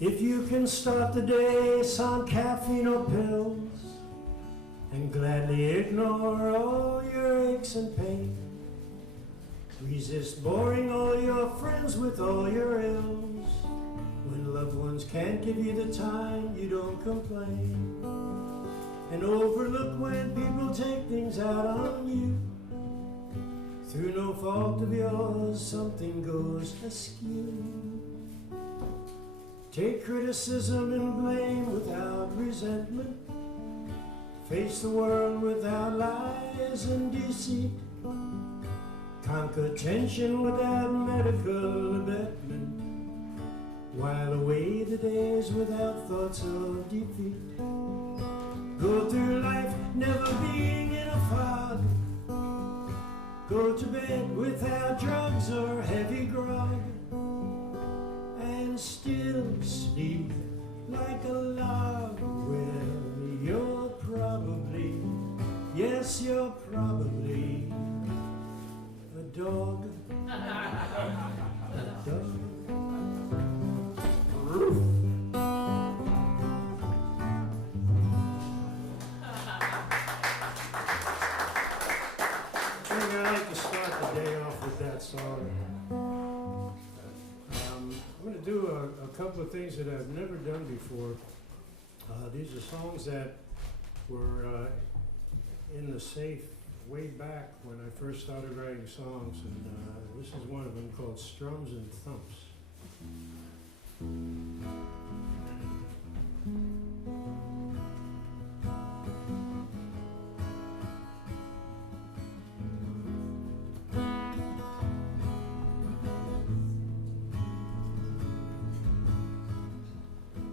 If you can start the day sans caffeine or pills and gladly ignore all your aches and pain, resist boring all your friends with all your ills. When loved ones can't give you the time, you don't complain, and overlook when people take things out on you. Through no fault of yours, something goes askew. Take criticism and blame without resentment. Face the world without lies and deceit. Conquer tension without medical abetment. While away the days without thoughts of defeat. Go through life never being in a fog. Go to bed without drugs or heavy grog, and still sleep like a log. Well, you're probably, yes, you're probably a dog. A dog. I like to start the day off with that song. I'm going to do a couple of things that I've never done before. These are songs that were in the safe way back when I first started writing songs, and this is one of them called Strums and Thumps.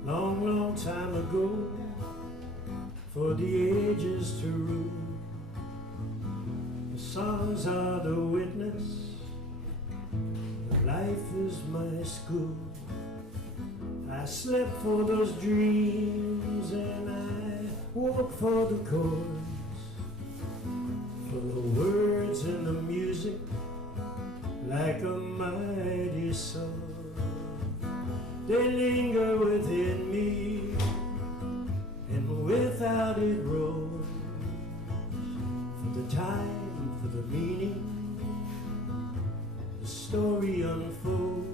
Long, long time ago, for the ages to rule, the songs are the witness, life is my school. I slept for those dreams and I woke for the chords, for the words and the music, like a mighty sword. They linger within me, and without it rolls. For the time, for the meaning, the story unfolds.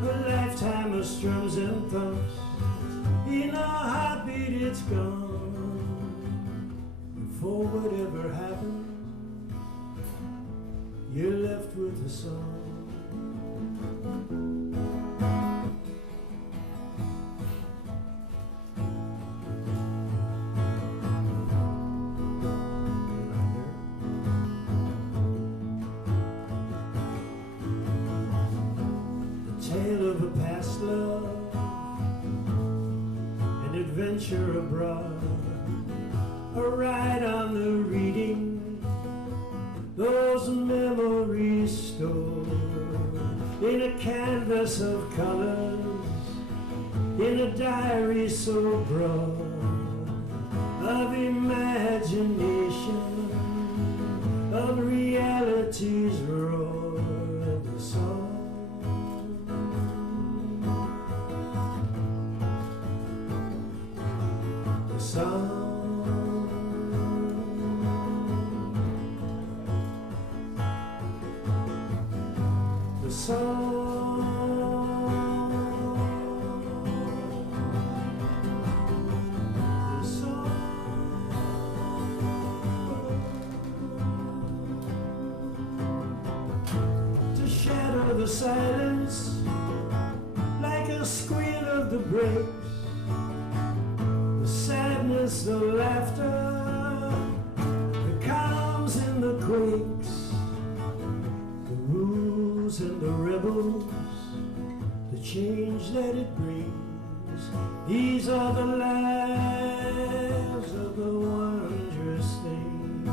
A lifetime of strums and thumps, in a heartbeat it's gone. Before whatever happened, you're left with a song. Of a past love, an adventure abroad, a ride on the reading, those memories stored in a canvas of colors, in a diary so broad of imagination, of reality's roar, the song. The song, the song. To shatter the silence like a squeal of the brakes, sadness, the laughter, the calms and the quakes, the rules and the rebels, the change that it brings. These are the lives of the wondrous thing.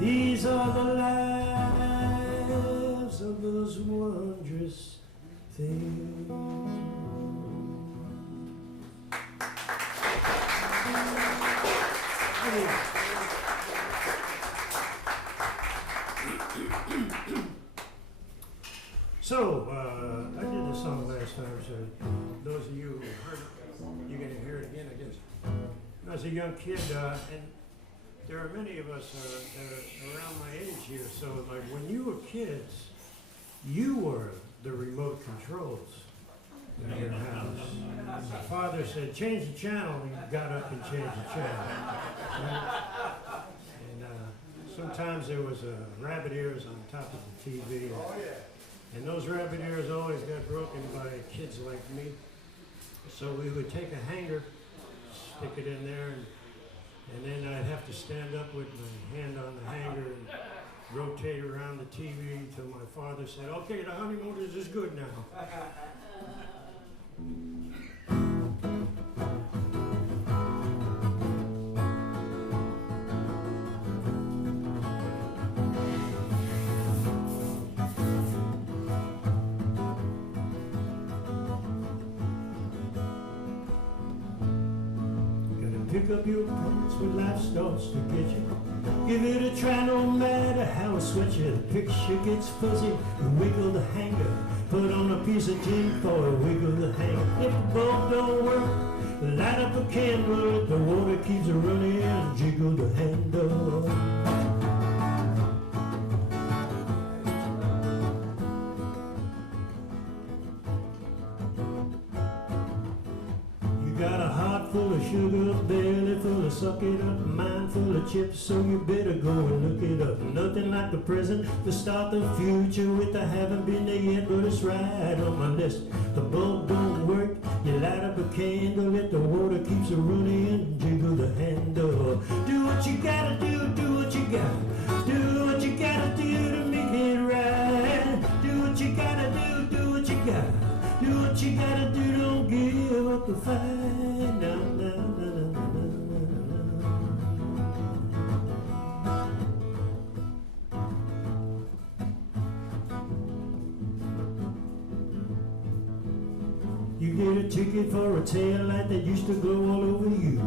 These are the lives of those wondrous things. So, I did a this song last time, so those of you who heard it, you're going to hear it again, I guess. When I was a young kid, and there are many of us that are around my age here, so like when you were kids, you were the remote controls in your house. My father said, change the channel, and he got up and changed the channel. Right? And sometimes there was rabbit ears on top of the TV. And those rabbit ears always got broken by kids like me. So we would take a hanger, stick it in there, and then I'd have to stand up with my hand on the hanger and rotate around the TV until my father said, okay, the honeymoon is good now. Pick up your pants when life starts to get you. Give it a try no matter how it sweats you. The picture gets fuzzy, you wiggle the hanger. Put on a piece of tin foil, wiggle the hanger. If the bulb don't work, light up a candle. If the water keeps running, jiggle the handle. Got a heart full of sugar, a belly full of suck it up, a mind full of chips, so you better go and look it up. Nothing like the present to start the future with. I haven't been there yet, but it's right on my list. The bulb don't work, you light up a candle, if the water keeps running, jiggle the handle. Do what you gotta do what you gotta do, what you gotta do to make it right. Do what you gotta do what you gotta do, what you gotta do, don't give up the fight. No, no, no, no, no, no. You get a ticket for a tail light that used to glow all over you.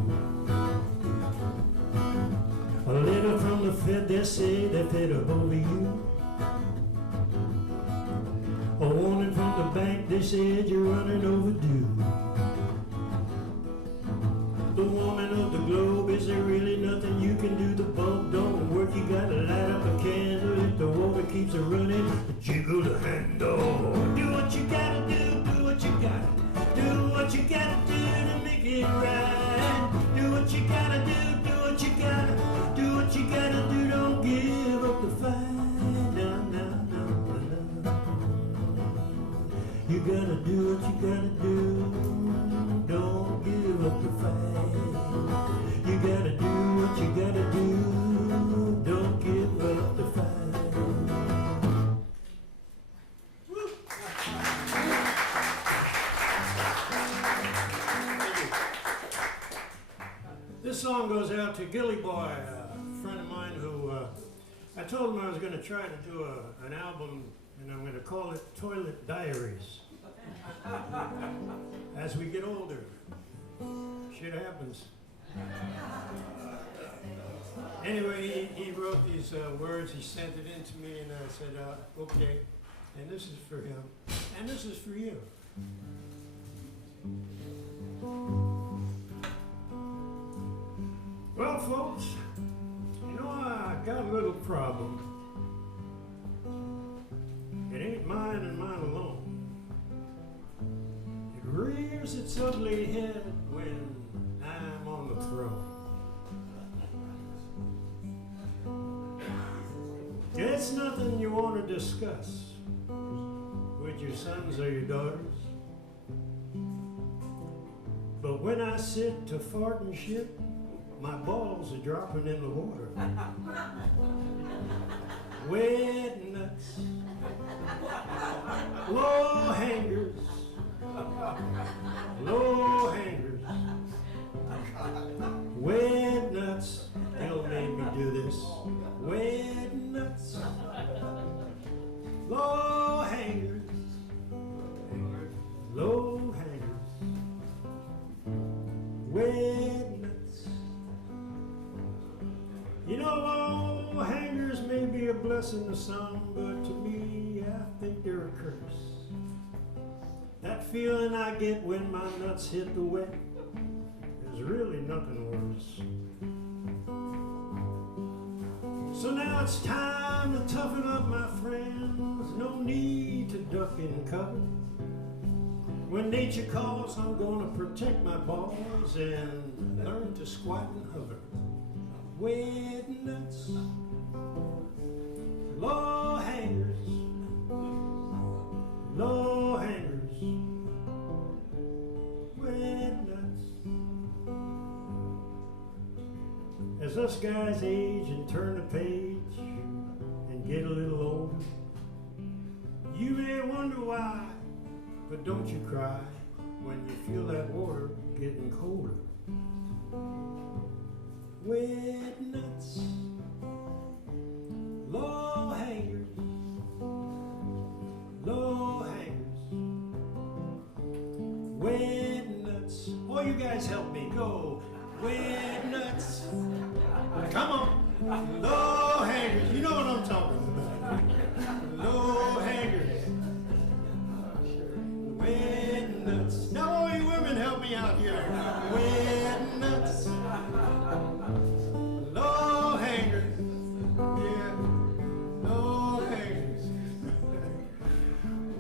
A letter from the Fed that said they fed up over you. A warning from the bank, they said you're running overdue. The woman of the globe, is there really nothing you can do? The bulb don't work, you gotta light up a candle. If the water keeps running, jiggle the handle. Do what you gotta do what you gotta do, what you gotta do to make it right. Do what you gotta do what you gotta do, what you gotta do, don't give up the fight. No, no, no, no. You gotta do what you gotta do, don't give up the fight. You gotta do what you gotta do, don't give up the fight. This song goes out to Gilly Boy, a friend of mine who, I told him I was going to try to do an album, and I'm going to call it Toilet Diaries. As we get older, shit happens. Anyway, he wrote these words, he sent it in to me, and I said, okay, and this is for him, and this is for you. Well, folks, you know, I got a little problem. It ain't mine and mine alone. It rears its ugly head when I'm on the throne. It's nothing you want to discuss with your sons or your daughters. But when I sit to fart and shit, my balls are dropping in the water. Wet nuts, low hangers, low hangers. Wet nuts, they'll make me do this. Wet nuts, low hangers, low hangers. Wet nuts. You know, low hangers may be a blessing to some, but to me, I think they're a curse. feeling I get when my nuts hit the wet. There's really nothing worse. So now it's time to toughen up, my friends. No need to duck and cover. When nature calls, I'm gonna protect my balls and learn to squat and hover. Wet nuts, low hangers, low hangers, wet nuts. As us guys age and turn the page and get a little older, you may wonder why, but don't you cry when you feel that water getting colder. Wet nuts, low hangers, low hangers, wet nuts. Oh, you guys help me, go. Wet nuts, come on. Low hangers, you know what I'm talking about. Low hangers, wet nuts. Now all you women help me out here. Wet nuts, low hangers, yeah, low hangers,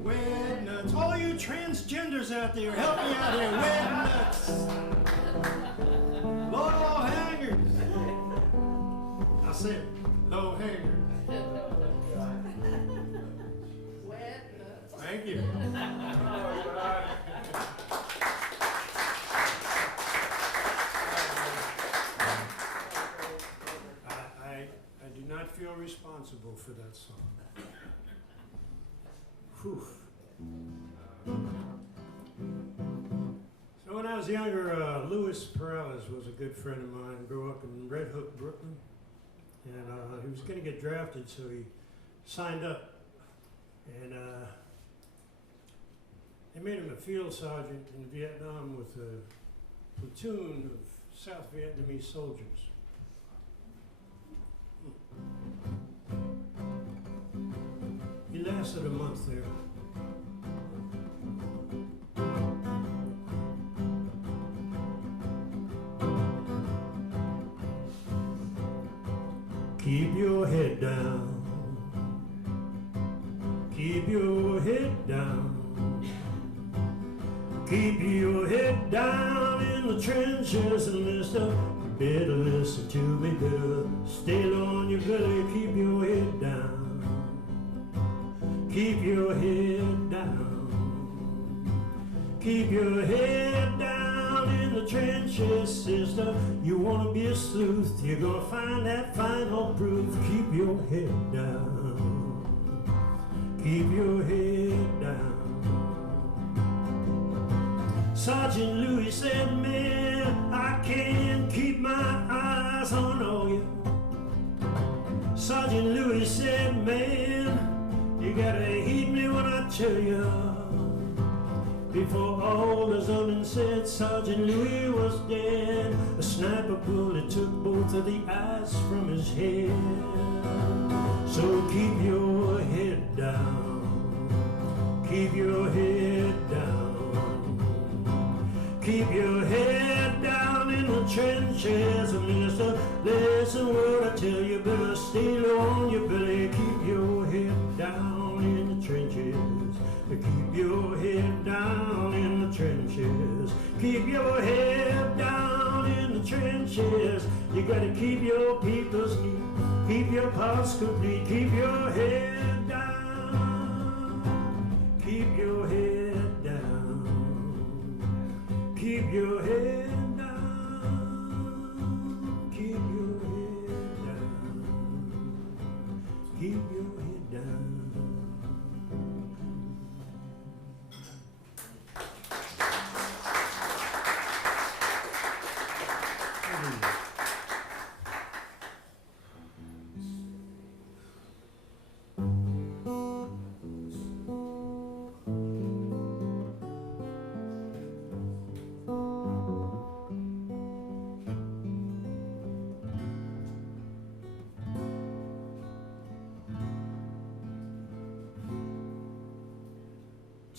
wet nuts. All you transgenders out there, help me out here. Wet nuts, low hangers. I said low hangers. Wet nuts. Thank you. I do not feel responsible for that song. Whew. So when I was younger, Louis Perales was a good friend of mine. Grew up in Red Hook, Brooklyn, and he was going to get drafted, so he signed up. And they made him a field sergeant in Vietnam with a platoon of South Vietnamese soldiers. He lasted a month there. Keep your head down. Keep your head down. Keep your head down in the trenches and listen. Better listen to me, girl. Stay on your belly, keep your head down. Keep your head down. Keep your head down in the trenches, sister. You wanna be a sleuth, you're gonna find that final proof. Keep your head down. Keep your head down. Sergeant Louis said, man, I can't keep my eyes on all you. Sergeant Louis said, man, you gotta heed me when I tell you. Before all is done and said, Sergeant Louis was dead. A sniper bullet took both of the eyes from his head. So keep your head down. Keep your head down. Keep your head down in the trenches, minister. Listen what I tell you, better stay low on your belly. Keep your head down in the trenches. Keep your head down in the trenches. Keep your head down in the trenches. You gotta keep your people's neat. Keep your pulse complete. Keep your head down. Keep your head down. Keep your head down. Keep your head down. Keep your head down.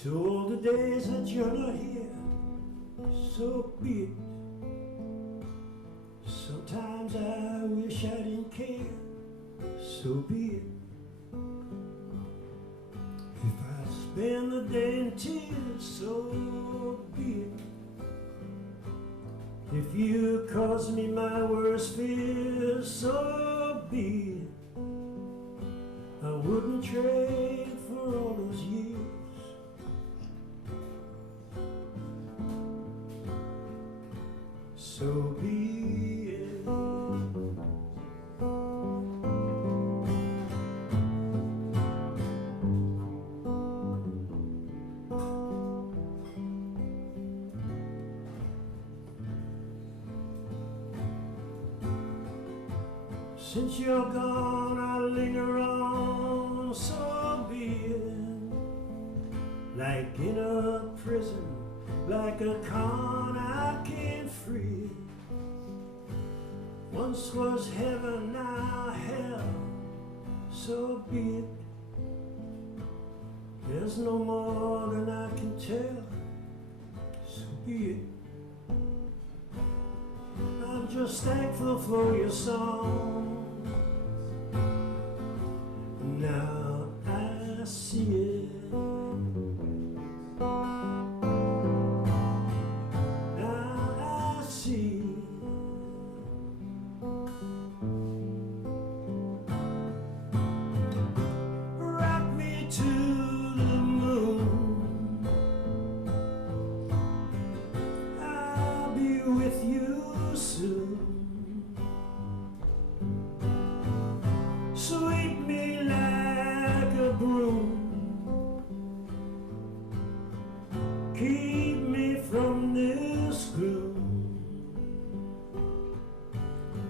To all the days that you're not here, so be it. Sometimes I wish I didn't care, so be it. If I spend the day in tears, so be it. If you cause me my worst fears, so be it. I wouldn't trade for all those years. So be it. Since you're gone, I linger on, so be it. Like in a prison, like a con I can't free. Once was heaven, now hell, so be it. There's no more than I can tell, so be it. I'm just thankful for your song. Now I see it. With you soon, sweep me like a broom, keep me from this gloom,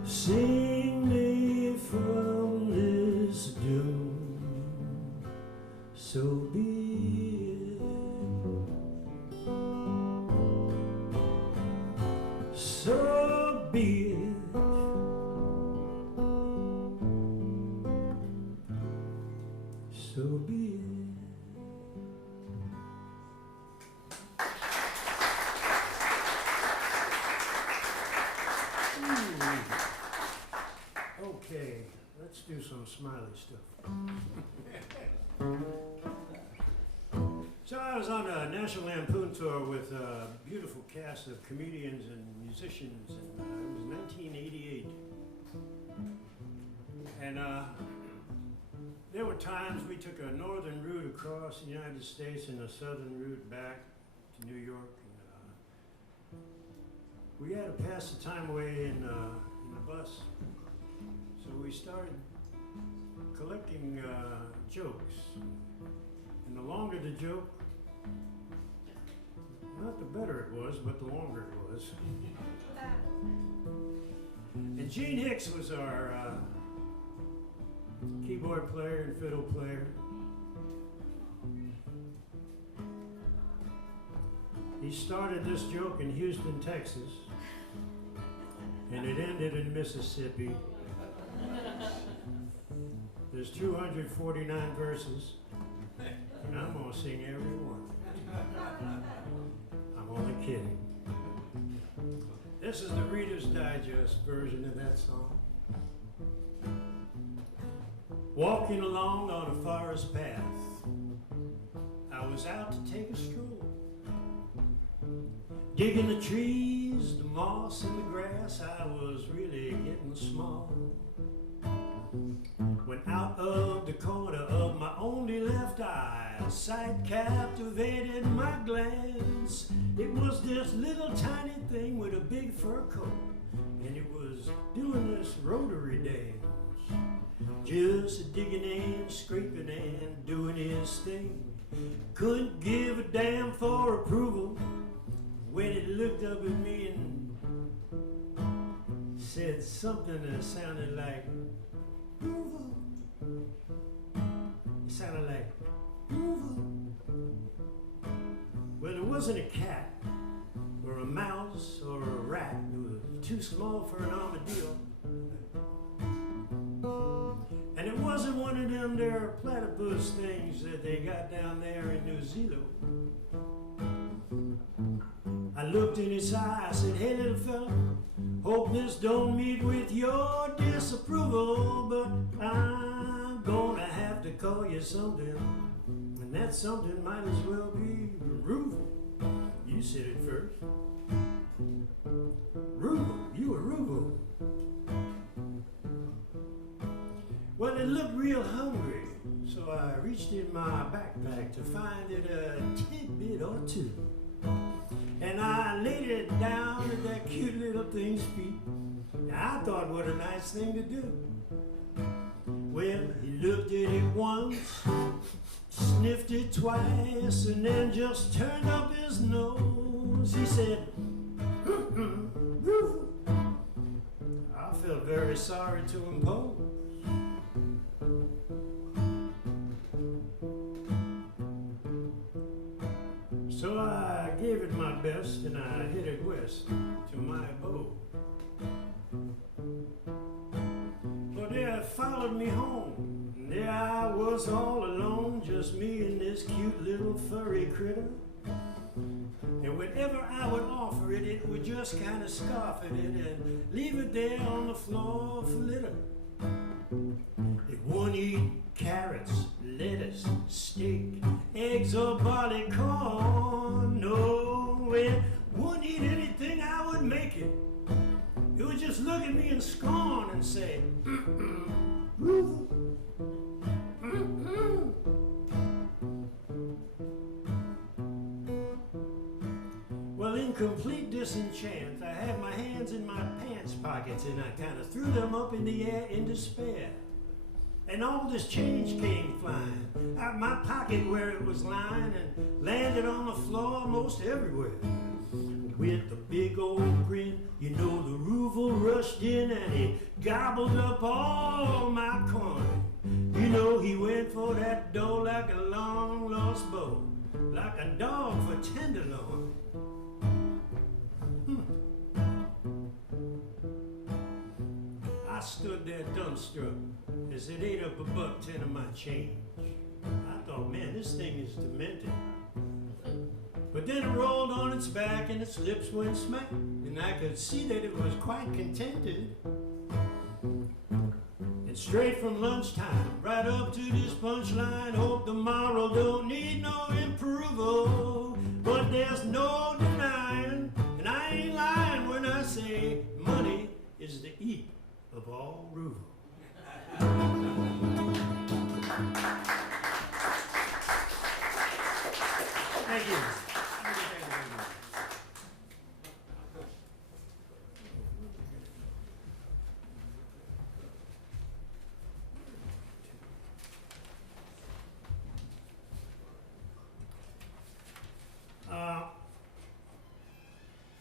sing me from this doom, so be it. So be it. So be it. Okay, let's do some smiley stuff. So I was on a National Lampoon tour with a beautiful cast of comedians and musicians, and it was 1988. And there were times we took a northern route across the United States and a southern route back to New York. And we had to pass the time away in the bus. So we started collecting jokes. And the longer the joke, not the better it was, but the longer it was. And Gene Hicks was our keyboard player and fiddle player. He started this joke in Houston, Texas, and it ended in Mississippi. There's 249 verses, and I'm gonna sing every one. I'm only kidding. This is the Reader's Digest version of that song. Walking along on a forest path, I was out to take a stroll. Digging the trees, the moss and the grass, I was really getting small. When out of the corner of my only left eye, a sight captivated my glance. It was this little tiny thing with a big fur coat, and it was doing this rotary dance. Just digging and scraping and doing his thing. Couldn't give a damn for approval when it looked up at me and said something that sounded like approval. It sounded like approval. Well, it wasn't a cat or a mouse or a rat. It was too small for an armadillo. And it wasn't one of them there platypus things that they got down there in New Zealand. I looked in his eye, I said, hey little fella, hope this don't meet with your disapproval, but I'm gonna have to call you something, and that something might as well be Ruval. You said it first. Ruval, you were Ruval. Well, it looked real hungry, so I reached in my backpack to find it a tidbit or two. And I laid it down at that cute little thing's feet. And I thought, what a nice thing to do. Well, he looked at it once, sniffed it twice, and then just turned up his nose. He said, I felt very sorry to impose. So I gave it my best and I headed west to my abode. But there it followed me home, and there I was all alone, just me and this cute little furry critter. And whenever I would offer it, it would just kind of scoff at it and leave it there on the floor for litter. It wouldn't eat carrots, lettuce, steak, eggs or barley corn. No, it wouldn't eat anything I would make it. It would just look at me in scorn and say, Ruval. Well, in complete disenchant, I had my hands in my pants pockets and I kind of threw them up in the air in despair. And all this change came flying out my pocket where it was lying and landed on the floor most everywhere. With a big old grin, you know the Ruval rushed in and he gobbled up all my coin. You know he went for that dough like a long lost beau, like a dog for tenderloin. I stood there dumbstruck as it ate up $1.10 of my change. I thought, man, this thing is demented. But then it rolled on its back and its lips went smack, and I could see that it was quite contented. And straight from lunchtime, right up to this punchline, hope tomorrow don't need no improval. But there's no denying, and I ain't lying when I say money is the eat of all Ruval. Thank you.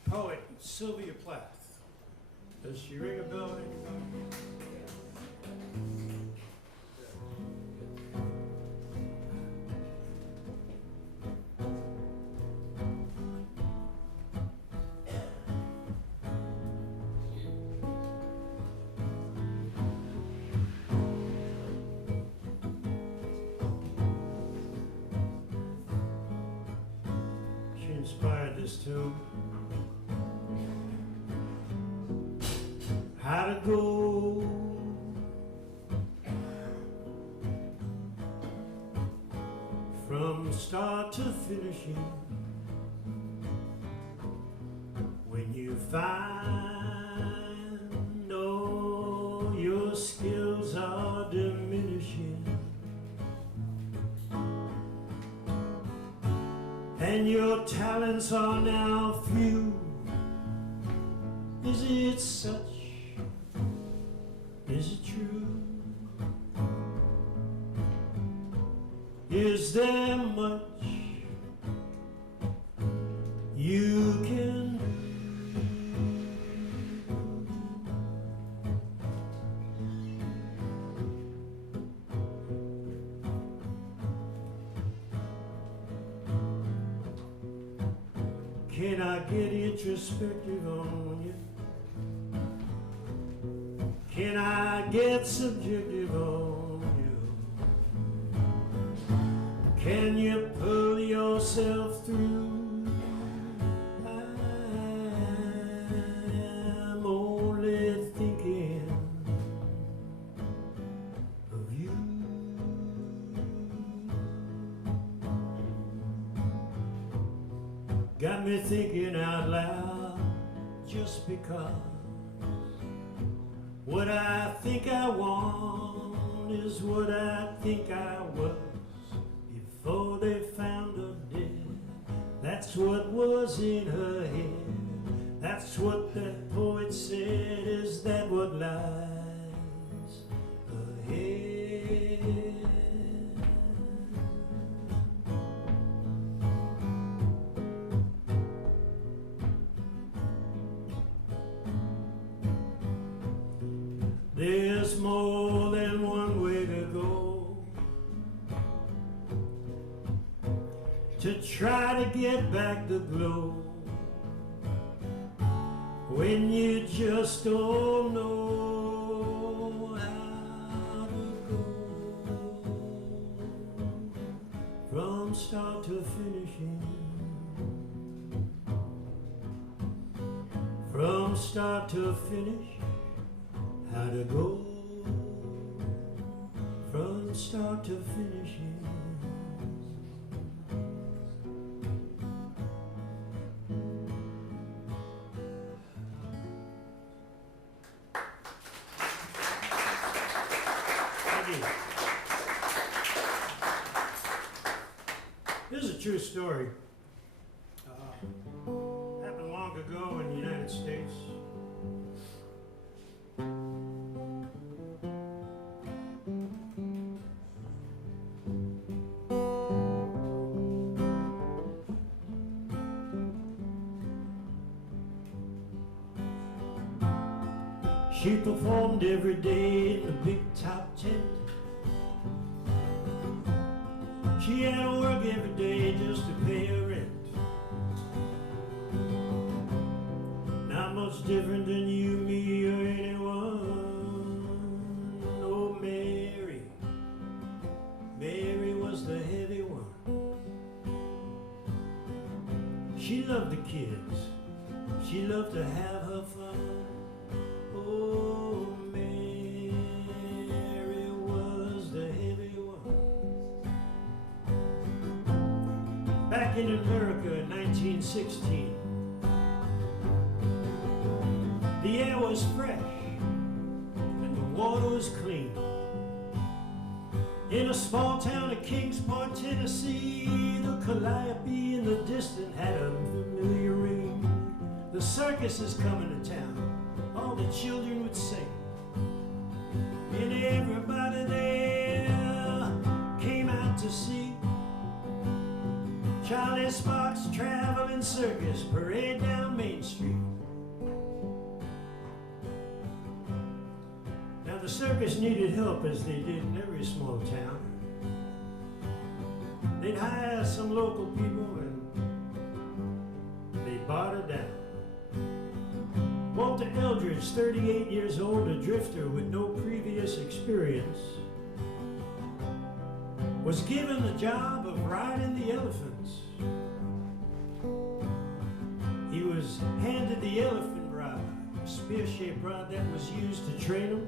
Poet Sylvia Plath. Does she ring a bell to anybody? She inspired this tune. How to go from start to finishing when you find all your skills are diminishing and your talents are now few. Is it such? Is it true? Is there much you can do? Can I get introspective on you? Can I get subjective on you? Can you pull yourself through? I'm only thinking of you. Got me thinking out loud just because what I think I want is what I think I was before they found her dead. That's what was in her head. That's what that poet said. Is that what lies ahead? There's more than one way to go to try to get back the glow when you just don't know how to go from start to finishing, from start to finish. How to go from start to finishing. Thank you. This is a true story. Happened long ago in the United States. She performed every day in the big top tent. She had to work every day just to pay her rent. Not much different than you, me, or anyone. Oh, Mary, Mary was the heavy one. She loved the kids. She loved to have her fun. Oh, Mary was the heavy one. Back in America in 1916, the air was fresh and the water was clean. In a small town of Kingsport, Tennessee, the calliope in the distance had a familiar ring. The circus is coming to town. All the children would sing, and everybody there came out to see Charlie Sparks' traveling circus parade down Main Street. Now the circus needed help, as they did in every small town. They'd hire some local people and they'd barter down. Walter Eldridge, 38 years old, a drifter with no previous experience, was given the job of riding the elephants. He was handed the elephant rod, a spear-shaped rod that was used to train him,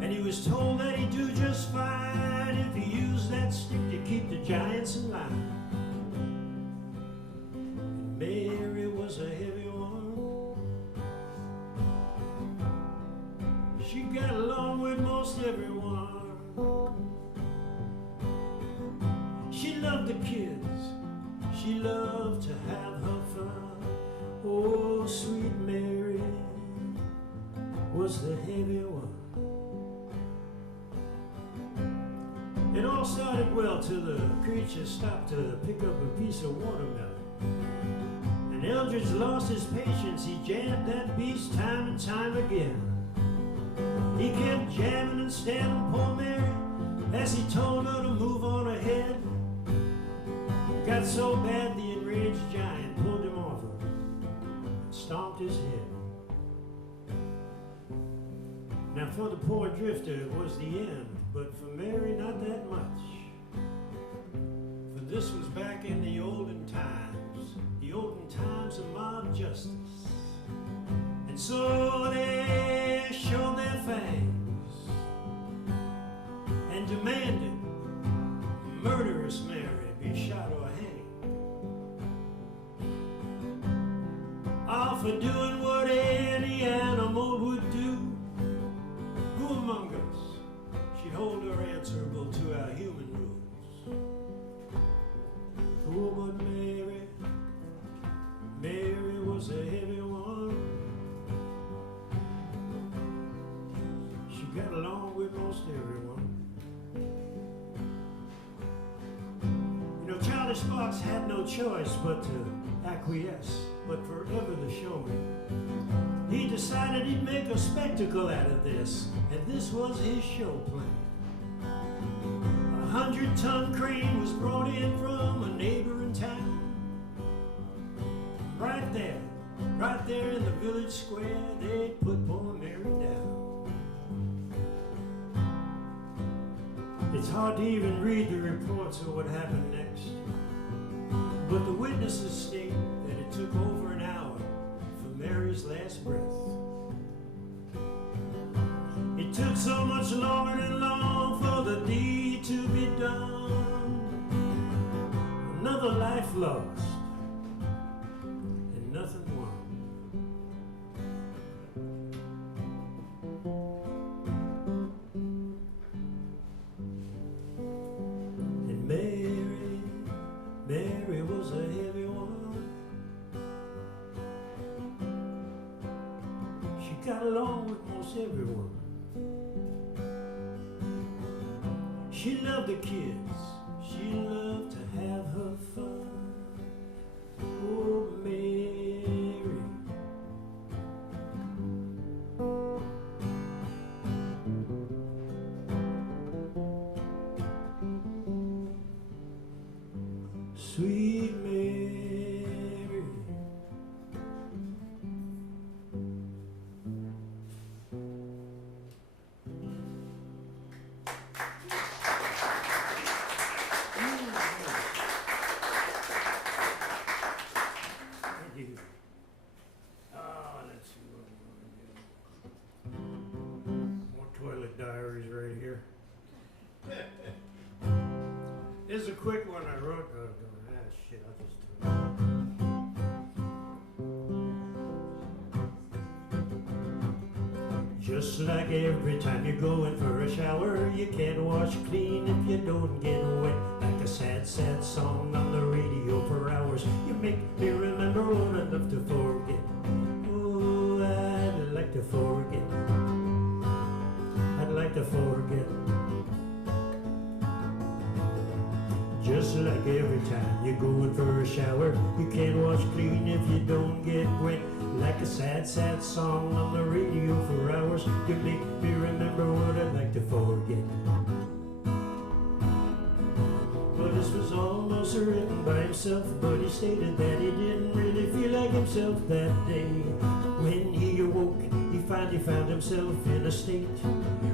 and he was told that he'd do just fine if he used that stick to keep the giants in line. And Mary was a heavy one. She got along with most everyone. She loved the kids. She loved to have her fun. Oh, sweet Mary was the heavy one. It all started well till the creature stopped to pick up a piece of watermelon. And Eldridge lost his patience. He jammed that beast time and time again. He kept jamming and stabbing poor Mary as he told her to move on ahead. Got so bad the enraged giant pulled him off her and stomped his head. Now for the poor drifter it was the end, but for Mary not that much. This was back in the olden times of mob justice. And so they showed their fangs and demanded murderous Mary be shot or hanged. All for doing what any animal would do. Who among us should hold her answerable to our human rules? Oh, but Mary was a heavy one. She got along with most everyone. You know, Charlie Sparks had no choice but to acquiesce, but forever the showman. He decided he'd make a spectacle out of this, and this was his show plan. 100-ton crane was brought in from a neighboring town. Right there in the village square, they put poor Mary down. It's hard to even read the reports of what happened next, but the witnesses state that it took over an hour for Mary's last breath. It took so much longer than long for the deed to be done. Another life lost and nothing won. And Mary was a heavy one. She got along with most everyone. She loved the kids, she loved to have her fun. Oh, Mary. Sweet Mary. Diaries right here. This is a quick one I wrote. Shit, I'll just do it. Just like every time you go in for a shower, you can't wash clean if you don't get wet. Like a sad, sad song on the radio for hours. You make me remember what I'd love to forget. Oh, I'd like to forget. I'd like to forget. Just like every time you go in for a shower, you can't wash clean if you don't get wet. Like a sad, sad song on the radio for hours, you make me remember what I'd like to forget. Well, this was almost written by himself, but he stated that he didn't really feel like himself that day. When he awoke, he finally found himself in a state.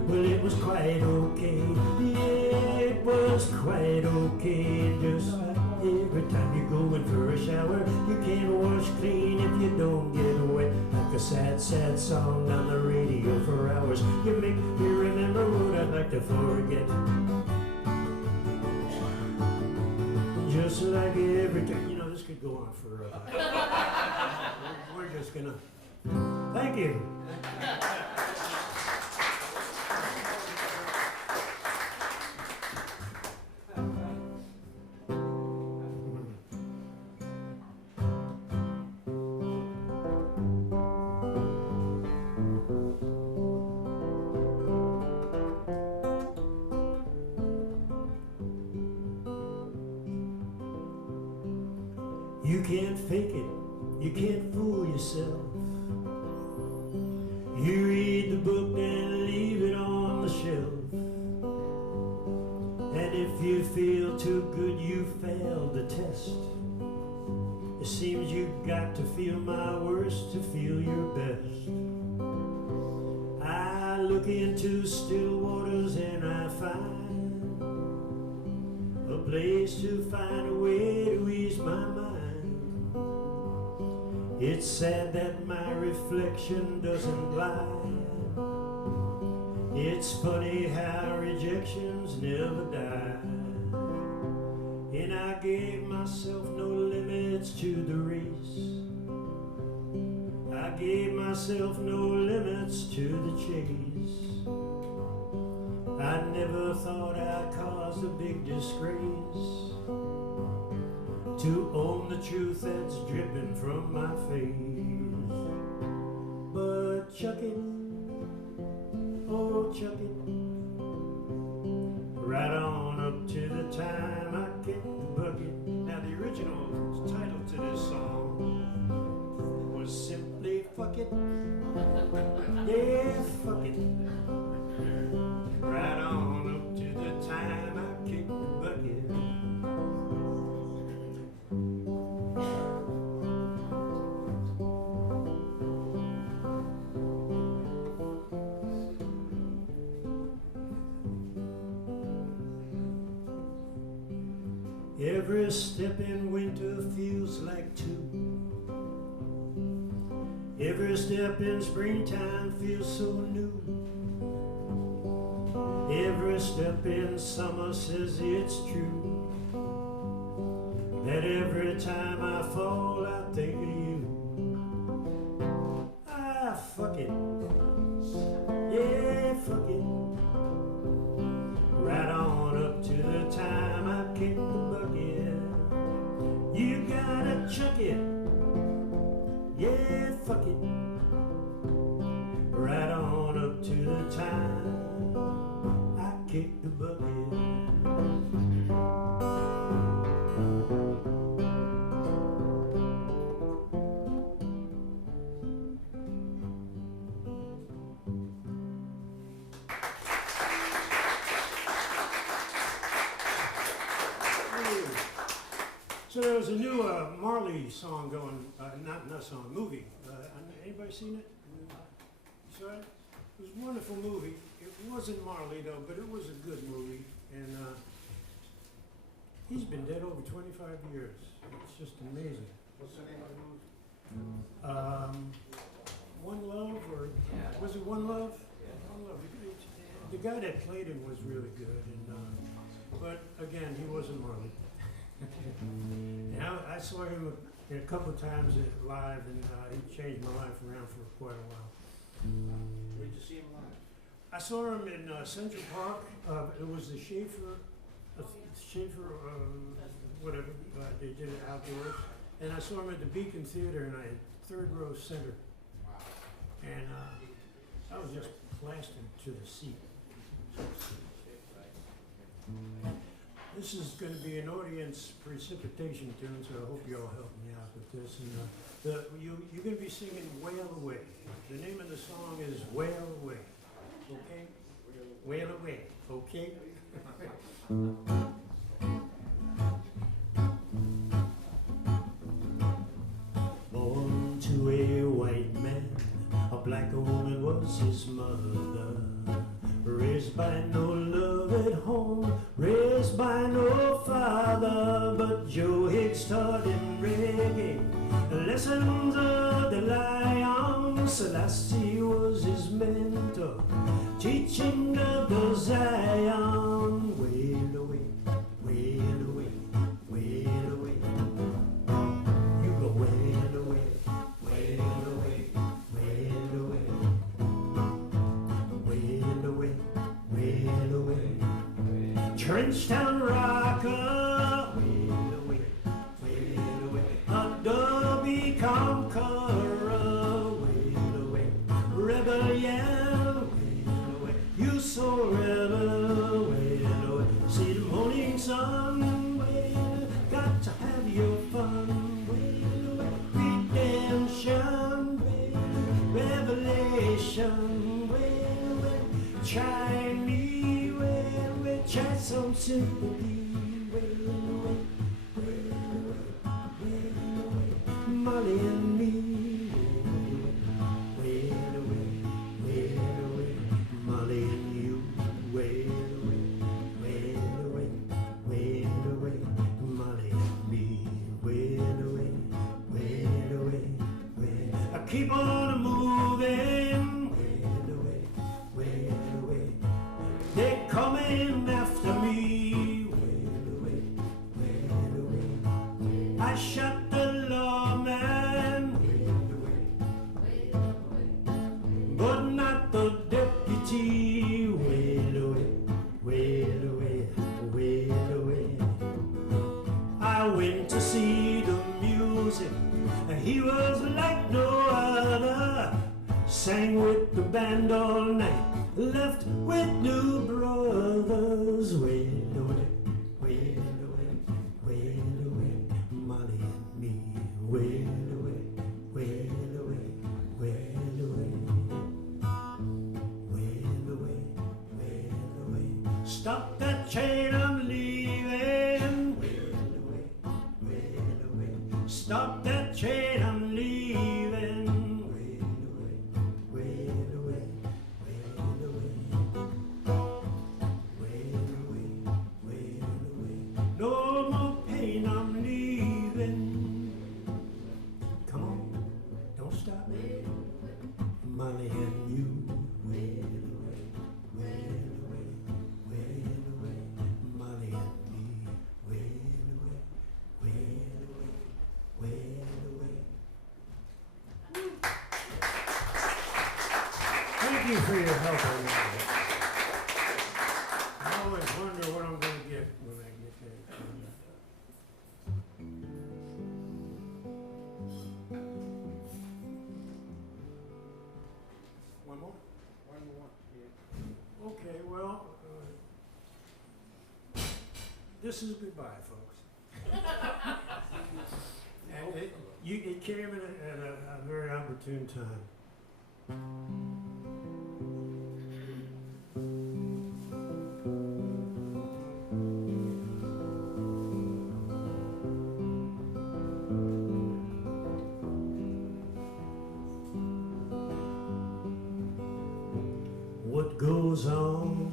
Well, it was quite okay. Yeah, it was quite okay. Just like every time you go in for a shower, you can't wash clean if you don't get wet. Like a sad, sad song on the radio for hours, you make me remember what I'd like to forget. Just like every time. You know, this could go on forever. We're just gonna. Thank you. You can't fake it, you can't fool yourself. You read the book and leave it on the shelf. And if you feel too good, you failed the test. It seems you've got to feel my worst to feel your best. I look into still waters and I find a a place to find a way to ease my mind. It's sad that my reflection doesn't lie. It's funny how rejections never die. And I gave myself no limits to the race. I gave myself no limits to the chase. I never thought I'd cause a big disgrace, to own the truth that's dripping from my face. But chuck it, oh chuck it, right on up to the time I kick the bucket. Now the original title to this song was simply Fuck It. Yeah, fuck it. Right on up to the time I kick the bucket. Every step in winter feels like two. Every step in springtime feels so new. Every step in summer says it's true, that every time I fall I think of you. Ah, fuck it. Yeah, fuck it. Right on up to the time I kick the bucket. You gotta chuck it. Yeah, fuck it. Right on up to the time I kick the bucket. So there was a new Marley song going, not song, movie. Anybody seen it? You saw it? It was a wonderful movie. It wasn't Marley though, but it was a good movie. And he's been dead over 25 years. It's just amazing. What's the name of the movie? One Love, or was it One Love? One Love. The guy that played him was really good, and but again, he wasn't Marley. And I saw him a couple of times live, and he changed my life around for quite a while. Where'd you see him live? I saw him in Central Park. It was the Schaefer, whatever. They did it outdoors, and I saw him at the Beacon Theater, and third row center. Wow. And I was just plastered to the seat. This is going to be an audience precipitation tune, so I hope you all help me out with this. And you're going to be singing Wail Away. The name of the song is Wail Away. Okay? Wail Away. Okay? Born to a white man, a black woman was his mother. Raised by no love at home, raised by no father, but Joe Hicks taught him reggae, lessons of the lion. Selassie was his mentor, teaching of the Zion. Wail away, wail away, wail away. You go wail away, wail away, wail away. Wail away, wail away. Trenchtown rocker, wail away, wail away. Adobe conqueror, wail away. Rebellion, wail away. You so rebel, wail away. See the morning sun, wail. Got to have your fun, wail away. Redemption, wail. Revelation, wail. Try me, well, well, try some sympathy, well, well, well, well, well, Molly and me, well, well, well, well, Molly and you, well, well, well, well, well, keep on moving. Wail away, wail away. They're coming after me. Wail away, wail away. I shot the lawman. Wail away, but not the deputy. Wail away, wail away, wail away. I went to see the music. He was like no other. Sang with the band all night. Left with new brothers. Wail away, wail away, wail away. Molly and me. Wail away, wail away, wail away. Wail away, wail away. Stop that train, I'm leaving. Wail away, wail away. Stop that train, I'm leaving. Wail away, wail away, wail away. Wail away, wail away. No more pain, I'm leaving. Come on, don't stop. Molly and you. Wail away, wail away, wail away. Molly and me. Wail away, wail away, wail away. Thank you for your help on that. I always wonder what I'm going to get when I get there. One more? One more, yeah. Okay, well, this is goodbye, folks. And it came at a very opportune time. What goes on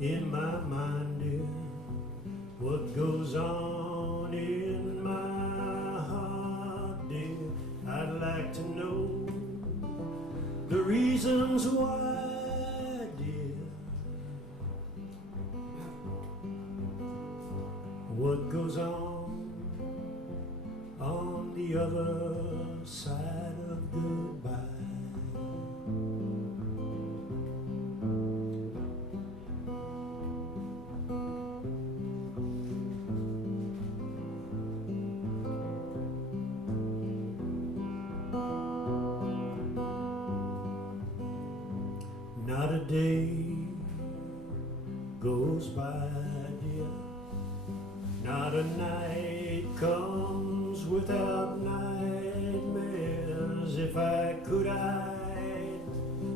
in my mind, dear? What goes on in my heart, dear? I'd like to know the reasons why, dear. What goes on the other side of goodbye? Not a day goes by, dear. Not a night comes without nightmares. If I could, I'd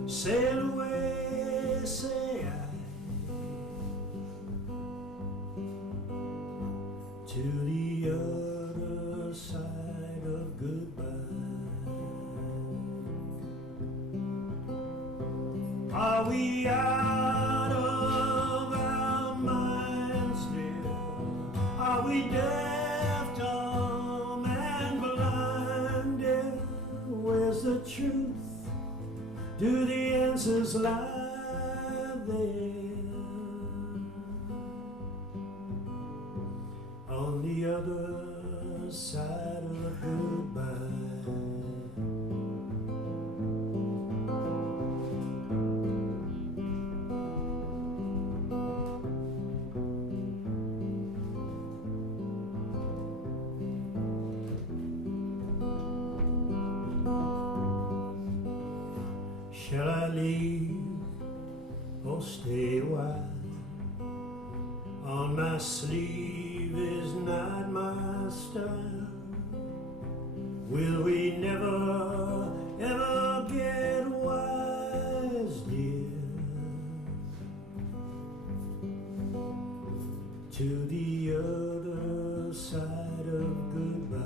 sail away, say I, to the other side of goodbye. Are we out of our minds, dear? Are we deaf, dumb, and blind, dear? Where's the truth? Do the answers lie there? On the other side of goodbye. Shall I leave or stay a while? On my sleeve is not my style. Will we never, ever get wise, dear? To the other side of goodbye.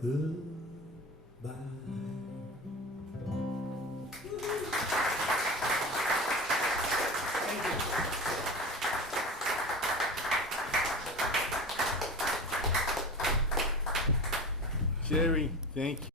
Goodbye. Jerry, thank you.